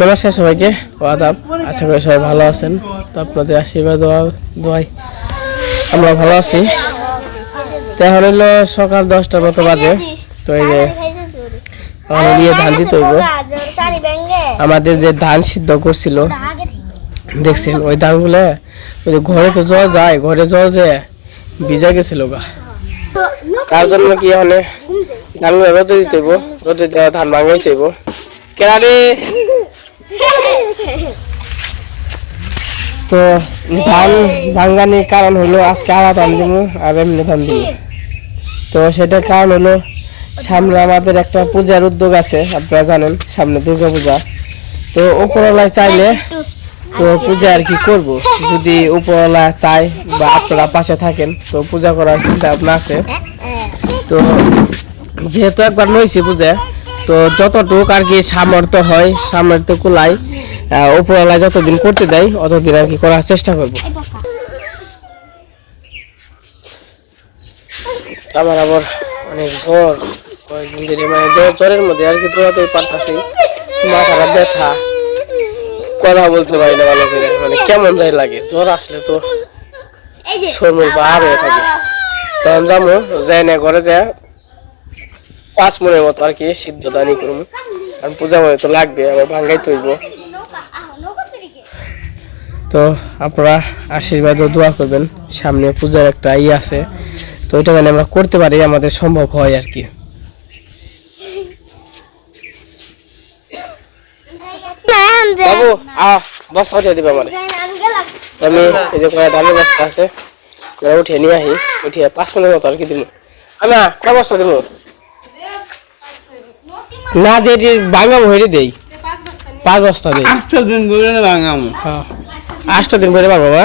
নমস্কার সবাইকে আদাব আশা করি সবাই ভালো আছেন। তো আপনাদের আশীর্বাদ দোয়াই। আমরা ভালো আছি। তো এখন হইল সকাল দশটার মতো বাজে। তো এই যে নিয়ে ধান দিতে হইব। আমাদের যে ধান সিদ্ধ করছিল, দেখছেন ওই ধানগুলো? ওই যে ঘরে তো জল যায়, ঘরে জল যে ভিজা গেছিল গা। তার জন্য কি এখানে ধানগুলো রোদে দিতে হইব? রোদে ধান ভাঙাইতে হইব। তো ধান ভাঙ্গানির কারণ হলো আজকে আলাদা ধান দিব, আর এমনি ধান দিব। তো সেটার কারণ হলো সামনে আমাদের একটা পূজার উদ্যোগ আছে, আপনারা জানেন, সামনে দুর্গা পূজা তো উপরওয়ালায় চাইলে তো পূজা আর কি করব। যদি উপরওয়ালা চায় বা আপনারা পাশে থাকেন, তো পূজা করার চিন্তা ভাবনা আছে। তো যেহেতু একবার নইছি পূজা তো যতটুক আর কি সামর্থ্য হয় সামর্থ্য কুলাই উপরওয়ালা যতদিন করতে দেয় অতদিন আর কি করার চেষ্টা করব। আমার আবার অনেক জ্বর কয়েকদিন ধরে মানে জ্বর জ্বরের মধ্যে আর কি দৌড়াতেই পারতাছি। মাথাটা ব্যথা কথা বলতে পারি না ভালো করে মানে কেমন যাই লাগে জ্বর আসলে তো শরীর বার হয়ে থাকে। তখন যাব যাই না ঘরে যায় পাঁচ মনের মতো আর কি সিদ্ধ দানি করব কারণ পূজা মনে তো লাগবে, আবার ভাঙ্গাই তৈব তো আপনারা আশীর্বাদ ও দোয়া করবেন, সামনে পূজার একটা ই আছে। তো এটা মানে আমরা করতে পারি, আমাদের সম্ভব হয় আর কি। বাবু, আ উঠিয়ে দিবে আমার। আমি এই যে কয়েক ধানের বস্তা আছে উঠিয়ে নিয়ে আহি, উঠিয়ে পাঁচ মিনিট মতো আর কি দিব না কয় বস্তা দিব না যে বাঙ্গাম হয়ে দেই। পাঁচ বস্তা দেই। আটটা দিন ধরে না ভাঙাম। হ্যাঁ। আটটা দিন করে বাবা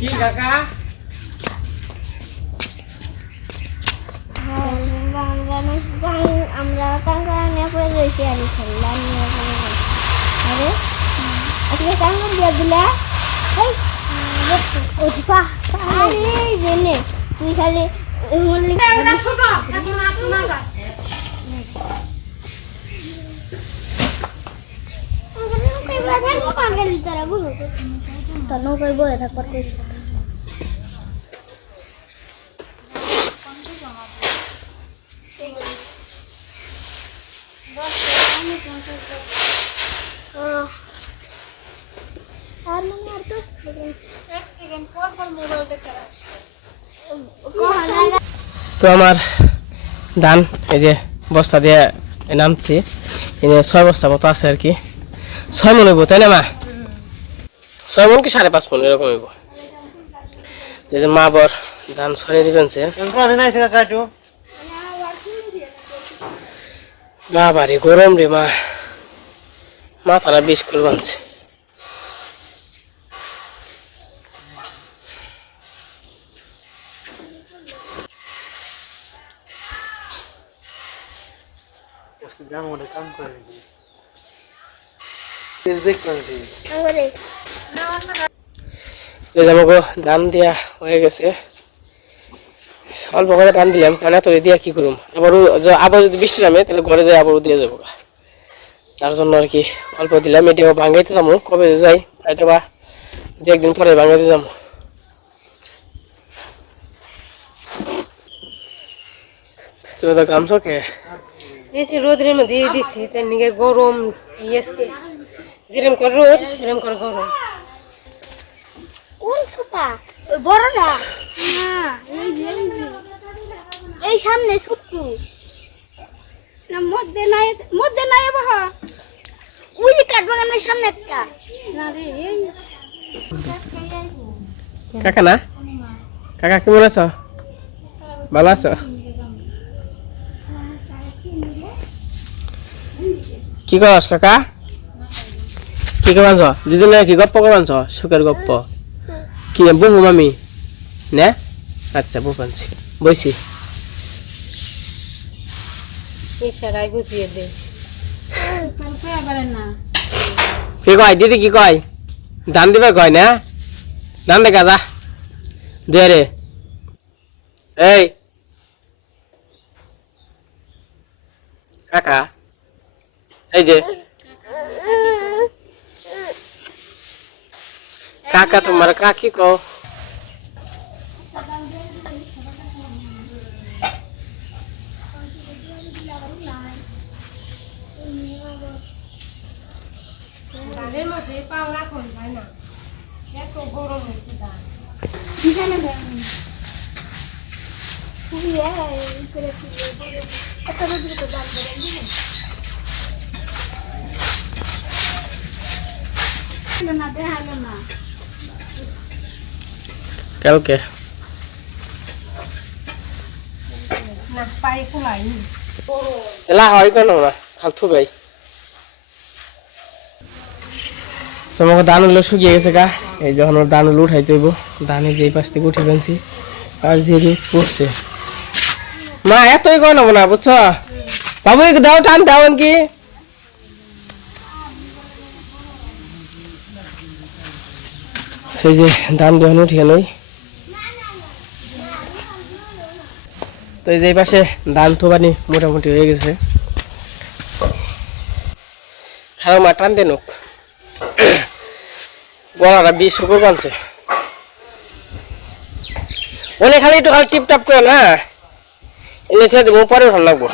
কি কাকা? আমরা কাঙ্কা নিয়ে পড়ে রয়েছি আমি খেললাম নিয়ে পড়ে রয়েছি আরে আজকে কাঙ্কা দিয়ে দিলে। এই ওঠা আরে জেনে। তুই খালি তন্ন করব এটা করতে আর মানে আর দশ সেকেন্ড এক সেকেন্ড পর পর মোবাইলটা খারাপ তো আমার ধান, এই যে বস্তা দিয়ে নামছি। এনে ছয় বস্তা মতো আছে আর কি। ছয় মন হইব, তাই না মা? ছয় মন কি সাড়ে পাঁচ মন, এরকম হইব। যে মা বর ধান ছড়িয়ে দিবেন সে মা বাড়ি গরম রে মা। মাথাটা বিষ করে বানছে কাম করে আমাকে ধান দিয়া হয়ে গেছে অল্প করে ধান দিলাম কারণ এত দিয়া কি করুম আবার আবার যদি বৃষ্টি নামে তাহলে ঘরে যাই আবারও দিয়ে যাব তার জন্য আর কি অল্প দিলাম এটা ভাঙাইতে যাব কবে যাই এটা বা দু একদিন পরে ভাঙাইতে যাব তো গামছা কে দিয়েছি রোদের মধ্যে দিয়ে দিছি তার নিকে গরম ইয়েসকে। যেরকম করে রোদ এরকম করে গরম। কোন ওই বড়টা না এই যে এই সামনে ছোট্ট। না মধ্যে নাই মধ্যে নাই বাহা ওই যে কাঠবাগানের সামনে একটা। না রে এই কাকা না? কাকা কেমন আছো? ভালো আছো? কি করস কাকা? কি করবানছ দুজনে কি গপ্প করবানছ সুখের গপ্প। কি বহু মামি? নে? আচ্ছা বউ পানছি বইছি। ইশারায় গুছিয়ে দে। কি কয়? দিদি কি কয়? ধান দিবার কয় না? ধান দেখা যা দে রে। এই। কাকা। এই যে। কাকা তোমার কাকি কো? ধানের মধ্যে পাও রাখুন তাই না। এত গরম হয়েছে ধান এখানে দেখুন ইয়ে, এই করে কি বলব? এত রোদ্র তো জাল ধরে দিলে। হলো না, দেখাল না। কালকে? এলা হয় কেন না খাল থুবাই। তোমাকে শুকিয়ে গেছে গা। এই যখন ওর ধান হলো উঠাইতে হইব। ধানে যেই পাশ থেকে উঠে ফেলছি আর যে রোদ পড়ছে। মা এতই কয় নেব না বুঝছ? বাবু দাও টান দাও কি সেই যে ধান যখন উঠিয়ে নই? তো এই যে এই পাশে ধান থোবানি মোটামুটি হয়ে গেছে। খারাপ মা টান দেন গলাটা বিশ শুকুর বানছে। ওনে খালি একটু খালি টিপ টাপ করে না। এনে ছেড়ে দেবো, পরে ভালো লাগবো।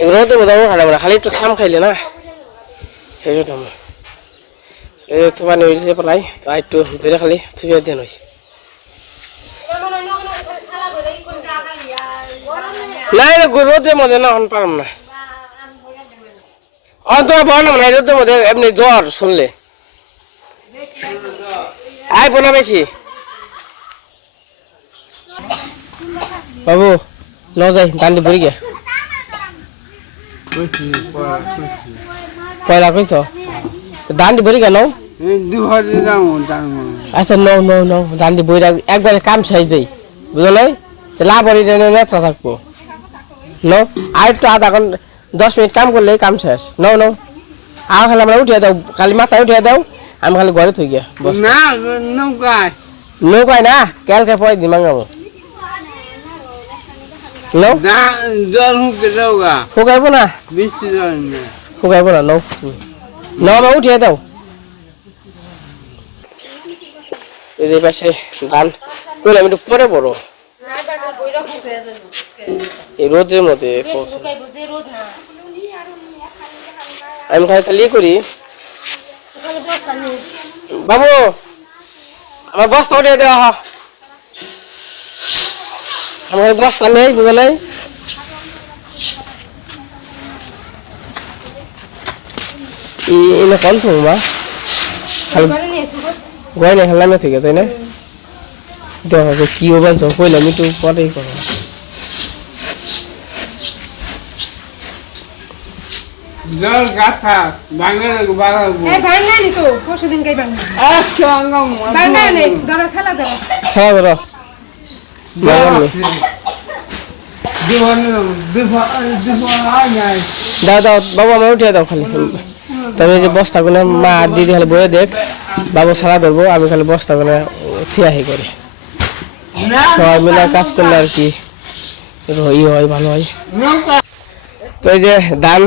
এগুলো তো হয় খারাপ খালি একটু সাম খাইলে না। সেই জন্য। এই থোবানি হয়েছে প্রায় তো আর খালি থুবিয়ে দেন হয়েছে না এটা রোদের মধ্যে না পারম না। অ তোমার বড় না রোদের মধ্যে এমনি জ্বর শুনলে। আই বোনা বেশি। বাবু ন যাই দান্ডি ভরি গে পয়লা কইছ? দান্ডি ভরি গে নও আচ্ছা নও নও নও দান্ডি বইরা একবারে কাম সাইজ দেই। বুঝলাই লাভরি নেতা থাকব। নো আর একটু আধা ঘণ্টা দশ মিনিট কাম করলে কাম শেষ। নো নো আর খালি আমরা উঠিয়ে দাও খালি মাথায় উঠিয়ে দাও আমি খালি ঘরে থই গিয়া বস। না নৌকায়। না কালকে পরে নো না হুকে নৌকা শুকাইবো না? না। না নো ন আমরা উঠিয়ে দাও। এই পাশে ধান কইলাম, একটু পরে বড়। এই রোদের মধ্যে আমি খালি তাহলে করি। নেই বাবু, আমার বস্তা উঠিয়ে দেওয়া আমার বস্তা নেই বুঝলে এনে তো নিয়ে শুকো গয় না খেলাম থেকে তাই না? দেখো যে কি ও বলছো কইলাম একটু পরেই করো জল গাথা বাংলা বাড়াবো এই ভাঙা নি? তো পরশু দিন গাই আচ্ছা ধরো ছালা ধরো বলো দাও দাও বাবু আমার উঠিয়ে দাও খালি। তবে যে বস্তা কোনে মা আর দিদি খালি বয়ে দেখ, বাবু সারা ধরবো, আমি খালি বস্তা কোনে থিয়াহি করি। সবাই মিলে কাজ করলে আর কি একটু ই হয়, ভালো হয়। তো এই যে ধান,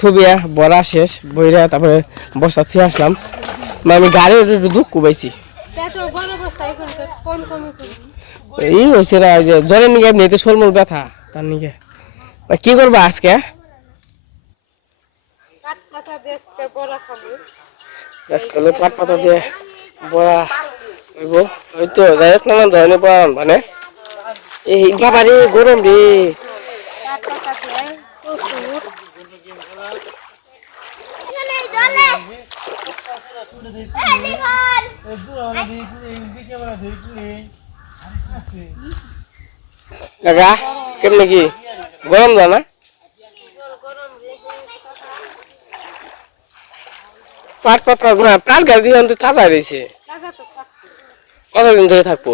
থুবিয়া, বড়া শেষ, বইরা, তারপরে বস্তা থুয়ে আসলাম। মানে আমি গাড়ি একটু দুঃখ কুবাইছি। তো এই হয়েছে না যে জ্বরের নিকে এমনি শোলমোল ব্যথা, তার তা কি করবা আজকে কাট পাতা দেশকে বড় খাব আজকে পাট পাতা দিয়ে বড়া হইব। হয়তো যাই হোক নানান ধরনের বড়া মানে এই বাবা রে গরম রে। কাকা, কেমনে কি? গরম দা পাট পাতা না প্রাণ গাছ দিয়ে অন্তত তাজা রয়েছে। কতদিন ধরে থাকব?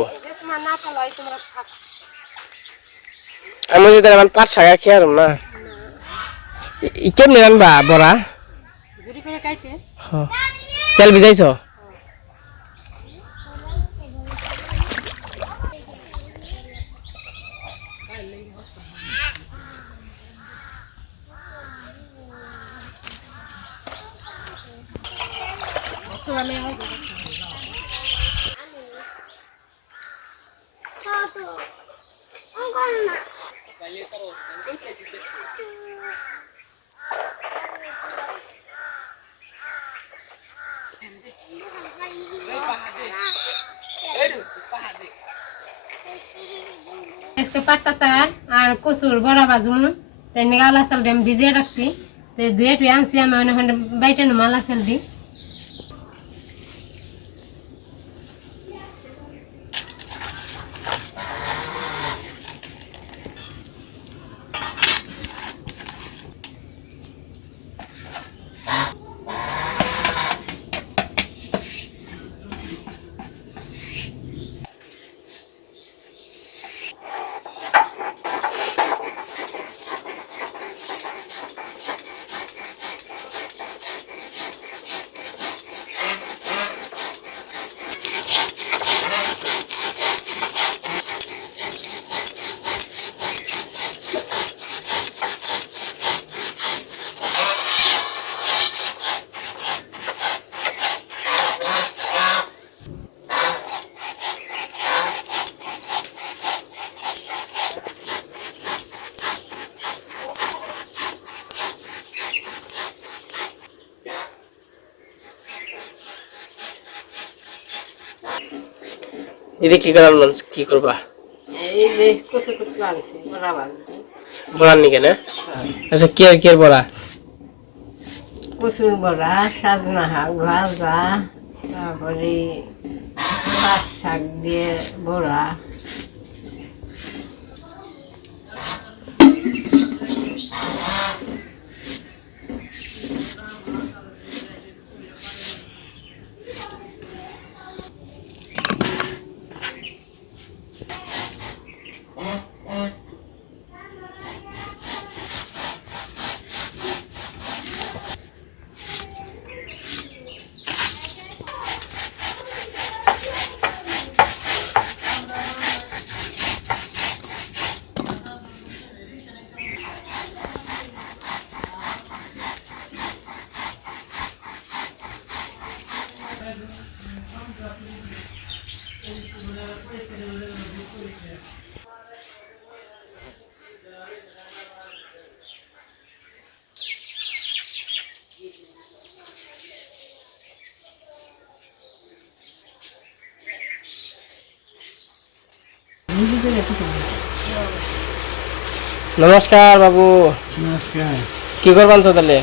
আমি যদি আমার পাট শাখা খেয়ে আরম না? কেমনি রানবা বড়া? চাল ভিজাইছ? আজকে পাট্টা তার আর কচুর বড়া বাজুন আলা চাল দিয়ে আমি ভিজিয়ে রাখছি দুয়ে টুয়ে আনছি আমি ওখানে বাইটে আলা চাল দিই দিদি কি করার কি করবা? বলার নি কেন? আচ্ছা কি আর কি আর বলা কচুর বড়া সাজনা শাক ভাজা তারপরে পাট শাক দিয়ে বড়া। নমস্কার বাবু। নমস্কার। কি করবান তো তাহলে?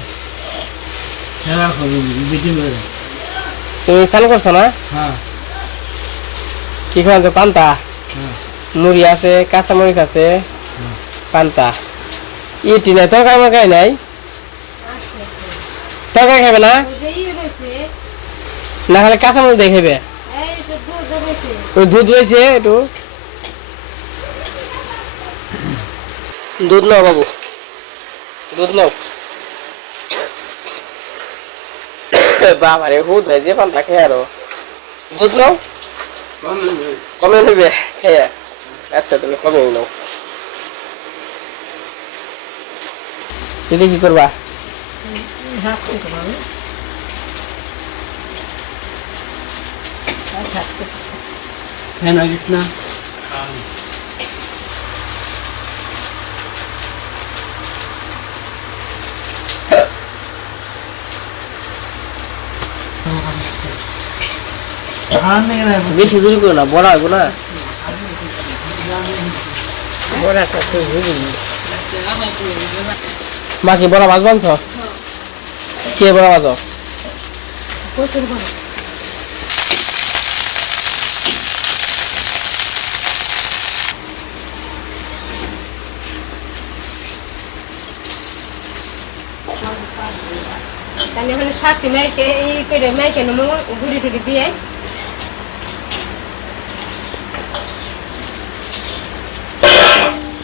তুমি চালু করছ না? হ্যাঁ। কি খাওয়ান তো পান্তা? হ্যাঁ। মুড়ি আছে কাঁচামরিচ আছে পান্তা। ইটি নাই তরকারি মরকারি নাই। তরকারি খাবে না? না খালি কাঁচামরিচ দিয়ে খাবে ওই দুধ রয়েছে একটু। দুধ নাও বাবু। দুধ নাও। বাবারে হুদ হয়ে যে পান্তা খেয়ে আরও। দুধ নাও। কমে নেবে খেয়ে। আচ্ছা তুমি কমে নাও। দিদি কি করবা? হ্যাঁ, হ্যাঁ না। বেশি দূর করে না বড় না বাকি বড় মাছ বানছ কে বড় মাছ আমি এখানে শাকটি মাইকে, এই করে মাইকে নেব গুড়ি টুড়ি দিয়ে।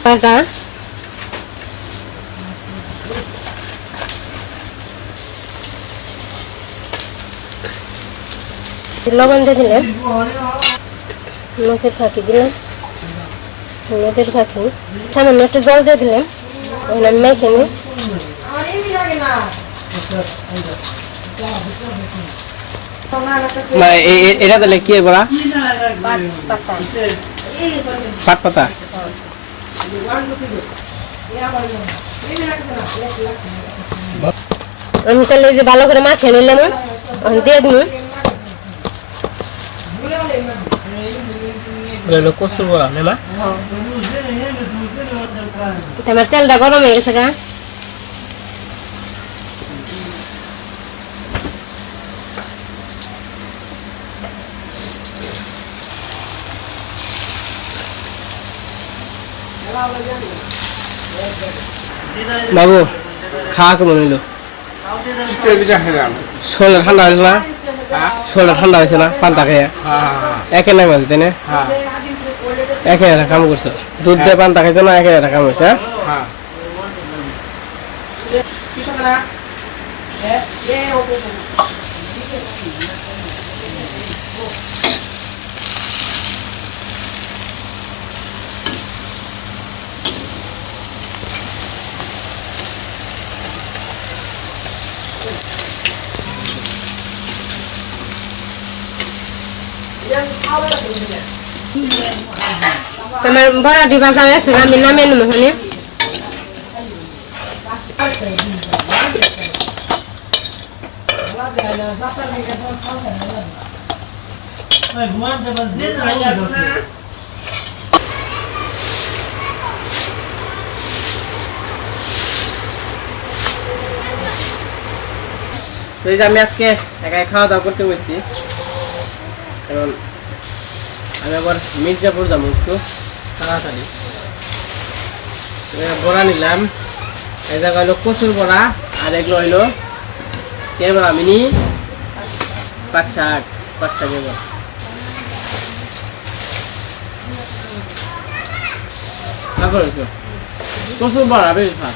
পাটা লবণ দিয়ে দিলাম মাছের ফাঁকি দিলাম নদীর ফাঁকি সামান্য একটু জল দিয়ে দিলাম মেখে নিই এটা তাহলে কি পাতা পাট পাতা। আমি তাহলে যে ভালো করে মাখিয়ে নিলাম এখন দিয়ে দিন কচুর বড়া না আমার তেলটা গরম হয়ে গেছে গা। বাবু খাওয়া কেমন হইল শরীর ঠান্ডা হয়েছে না? শরীর ঠান্ডা হয়েছে না? পান্তা খেয়ে একে নাই মাঝে, তাই না? একে কাম করছ। দুধ দিয়ে পান্তা খাইছো না, একে একটা কাম হয়েছে হ্যাঁ? তোমার বড়াটি বাজার আছে আমি নামিয়ে নেব এই আমি আজকে একাই খাওয়া দাওয়া করতে বসছি। কারণ আমি আবার মির্জাপুর যাব একটু তাড়াতাড়ি। বড়া নিলাম। এই জায়গা হলো কচুর বড়া, আর এগুলো হইল কে বড়া মিনি পাঁচ শাক পাঁচ শাকের বড়া। তারপর হইতো কচুর বড়া, বেশ ভাত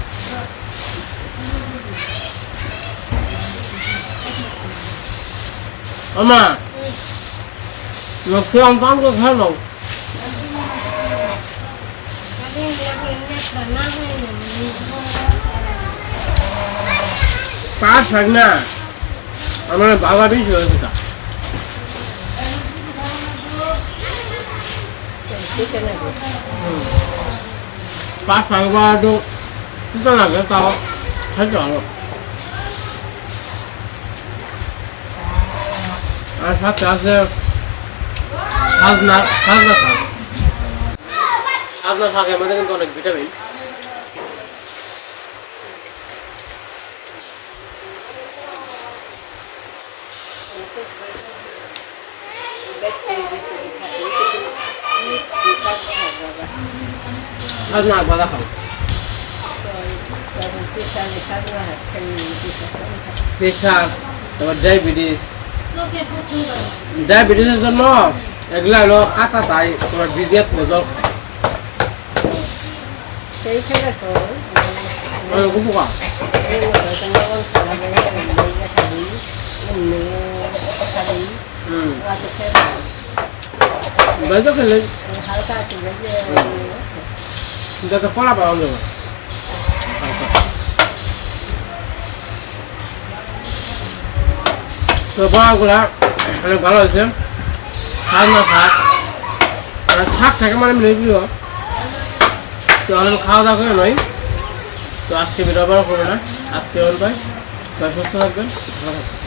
ska inte andra heller. পাঁচ ভাগ না আমার বাবা বেশি হয়েছে তা হুম। পাঁচ ভাগ বা তো লাগে তাও খাইতে ভালো আর সাথে আছে সাজনা সাজনা শাক সাজনা শাকের মধ্যে কিন্তু অনেক ভিটামিন। সাজনা ভাজা খাও। প্রেশার, তারপর ডায়াবেটিস ডায়াবেটিসের জন্য এগুলা হলো কাঁচা তাই তোমার ভিজিয়ে তুলে জল খায় অনেক উপকার। হুম। বেজো খেলে যাতে কলা পাওয়া যাবে। তো বড়াগুলা ভালো হয়েছে। শাক না শাক আর শাক থাকে মানে মেনে প্রিয় তো খাওয়া দাওয়া করে নয় তো আজকে বেরোবার করব না। আজকে অন ভাই সুস্থ থাকবেন, ভালো থাকবেন।